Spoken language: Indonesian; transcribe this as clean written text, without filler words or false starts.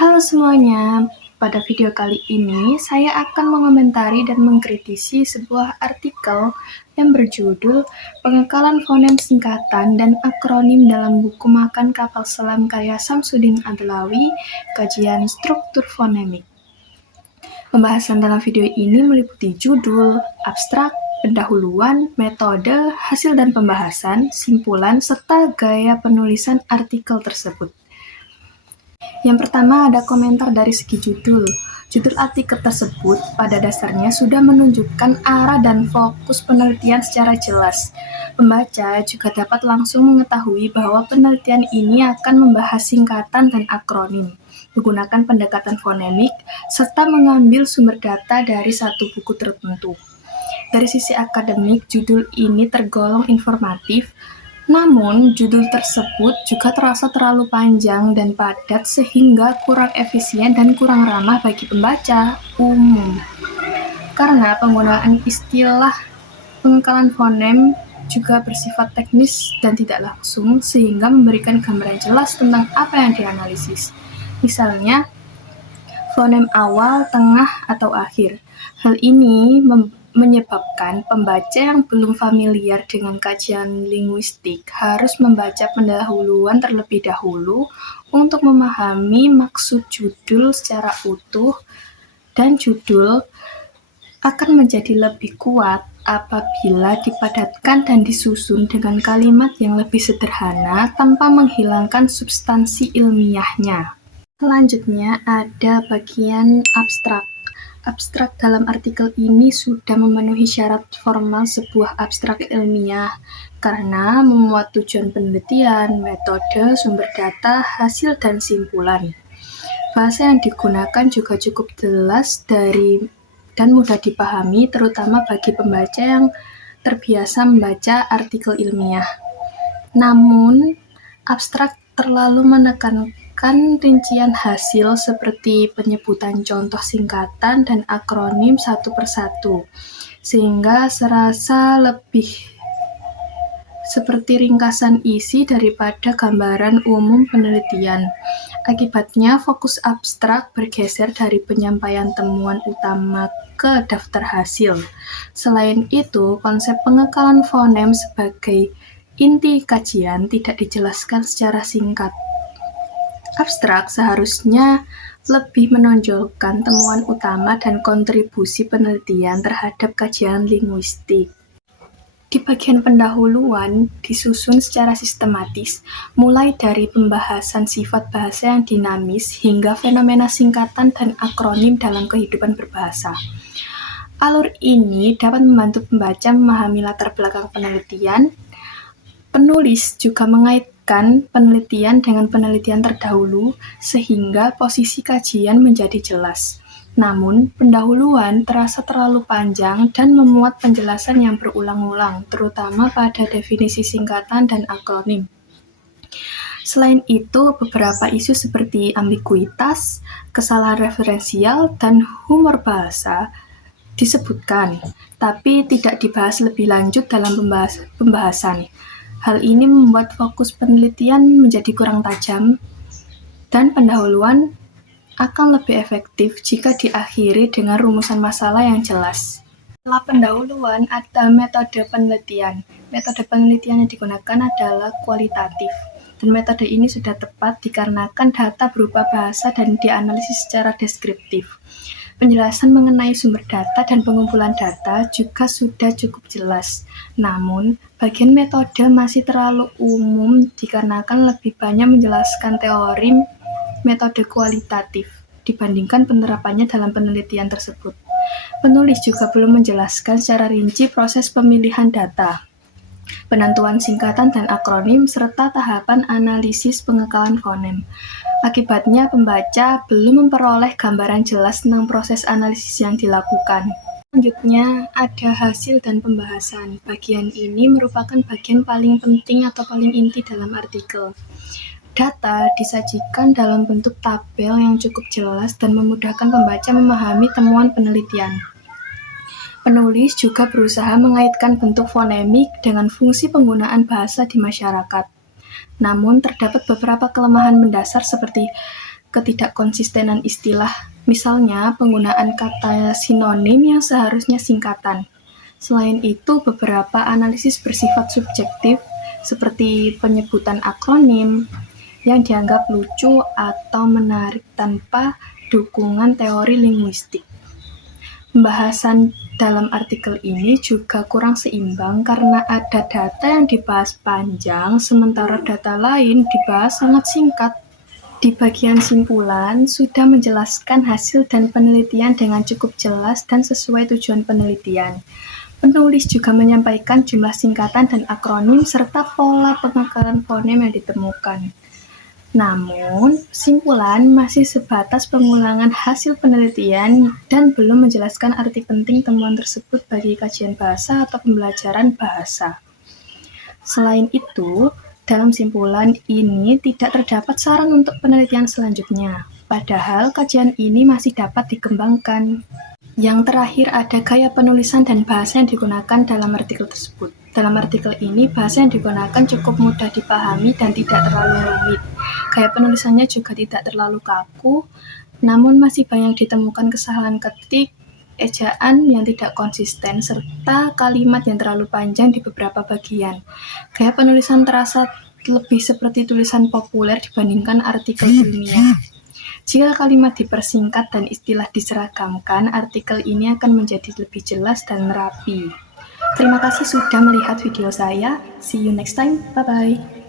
Halo semuanya, pada video kali ini saya akan mengomentari dan mengkritisi sebuah artikel yang berjudul Pengekalan Fonem Singkatan dan Akronim dalam Buku Makan Kapal Selam karya Samsudin Adlawi, Kajian Struktur Fonemik. Pembahasan dalam video ini meliputi judul, abstrak, pendahuluan, metode, hasil dan pembahasan, simpulan, serta gaya penulisan artikel tersebut. Yang pertama ada komentar dari segi judul. Judul artikel tersebut pada dasarnya sudah menunjukkan arah dan fokus penelitian secara jelas. Pembaca juga dapat langsung mengetahui bahwa penelitian ini akan membahas singkatan dan akronim, menggunakan pendekatan fonemik, serta mengambil sumber data dari satu buku tertentu. Dari sisi akademik, judul ini tergolong informatif, namun, judul tersebut juga terasa terlalu panjang dan padat sehingga kurang efisien dan kurang ramah bagi pembaca umum. Karena penggunaan istilah pengekalan fonem juga bersifat teknis dan tidak langsung, sehingga memberikan gambaran jelas tentang apa yang dianalisis. Misalnya, fonem awal, tengah, atau akhir. Hal ini menyebabkan pembaca yang belum familiar dengan kajian linguistik harus membaca pendahuluan terlebih dahulu untuk memahami maksud judul secara utuh, dan judul akan menjadi lebih kuat apabila dipadatkan dan disusun dengan kalimat yang lebih sederhana tanpa menghilangkan substansi ilmiahnya. Selanjutnya ada bagian abstrak. Abstrak dalam artikel ini sudah memenuhi syarat formal sebuah abstrak ilmiah karena memuat tujuan penelitian, metode, sumber data, hasil, dan simpulan. Bahasa yang digunakan juga cukup jelas dan mudah dipahami, terutama bagi pembaca yang terbiasa membaca artikel ilmiah. Namun, abstrak terlalu menekankan rincian hasil seperti penyebutan contoh singkatan dan akronim satu persatu, sehingga serasa lebih seperti ringkasan isi daripada gambaran umum penelitian. Akibatnya, fokus abstrak bergeser dari penyampaian temuan utama ke daftar hasil. Selain itu, konsep pengekalan fonem sebagai inti kajian tidak dijelaskan secara singkat. Abstrak seharusnya lebih menonjolkan temuan utama dan kontribusi penelitian terhadap kajian linguistik. Di bagian pendahuluan disusun secara sistematis, mulai dari pembahasan sifat bahasa yang dinamis hingga fenomena singkatan dan akronim dalam kehidupan berbahasa. Alur ini dapat membantu pembaca memahami latar belakang penelitian. Penulis juga mengaitkan penelitian dengan penelitian terdahulu, sehingga posisi kajian menjadi jelas. Namun, pendahuluan terasa terlalu panjang dan memuat penjelasan yang berulang-ulang, terutama pada definisi singkatan dan akronim. Selain itu, beberapa isu seperti ambiguitas, kesalahan referensial, dan humor bahasa disebutkan, tapi tidak dibahas lebih lanjut dalam pembahasan. Hal ini membuat fokus penelitian menjadi kurang tajam, dan pendahuluan akan lebih efektif jika diakhiri dengan rumusan masalah yang jelas. Setelah pendahuluan, ada metode penelitian. Metode penelitian yang digunakan adalah kualitatif, dan metode ini sudah tepat dikarenakan data berupa bahasa dan dianalisis secara deskriptif. Penjelasan mengenai sumber data dan pengumpulan data juga sudah cukup jelas. Namun, bagian metode masih terlalu umum dikarenakan lebih banyak menjelaskan teori metode kualitatif dibandingkan penerapannya dalam penelitian tersebut. Penulis juga belum menjelaskan secara rinci proses pemilihan data, penentuan singkatan dan akronim, serta tahapan analisis pengekalan fonem. Akibatnya, pembaca belum memperoleh gambaran jelas tentang proses analisis yang dilakukan. Selanjutnya, ada hasil dan pembahasan. Bagian ini merupakan bagian paling penting atau paling inti dalam artikel. Data disajikan dalam bentuk tabel yang cukup jelas dan memudahkan pembaca memahami temuan penelitian. Penulis juga berusaha mengaitkan bentuk fonemik dengan fungsi penggunaan bahasa di masyarakat. Namun, terdapat beberapa kelemahan mendasar seperti ketidakkonsistenan istilah, misalnya penggunaan kata sinonim yang seharusnya singkatan. Selain itu, beberapa analisis bersifat subjektif, seperti penyebutan akronim, yang dianggap lucu atau menarik tanpa dukungan teori linguistik. Pembahasan dalam artikel ini juga kurang seimbang karena ada data yang dibahas panjang, sementara data lain dibahas sangat singkat. Di bagian simpulan, sudah menjelaskan hasil dan penelitian dengan cukup jelas dan sesuai tujuan penelitian. Penulis juga menyampaikan jumlah singkatan dan akronim serta pola pengakalan fonem yang ditemukan. Namun, simpulan masih sebatas pengulangan hasil penelitian dan belum menjelaskan arti penting temuan tersebut bagi kajian bahasa atau pembelajaran bahasa. Selain itu, dalam simpulan ini tidak terdapat saran untuk penelitian selanjutnya, padahal kajian ini masih dapat dikembangkan. Yang terakhir ada gaya penulisan dan bahasa yang digunakan dalam artikel tersebut. Dalam artikel ini, bahasa yang digunakan cukup mudah dipahami dan tidak terlalu rumit. Gaya penulisannya juga tidak terlalu kaku, namun masih banyak ditemukan kesalahan ketik, ejaan yang tidak konsisten, serta kalimat yang terlalu panjang di beberapa bagian. Gaya penulisan terasa lebih seperti tulisan populer dibandingkan artikel ilmiah. Jika kalimat dipersingkat dan istilah diseragamkan, artikel ini akan menjadi lebih jelas dan rapi. Terima kasih sudah melihat video saya. See you next time. Bye-bye.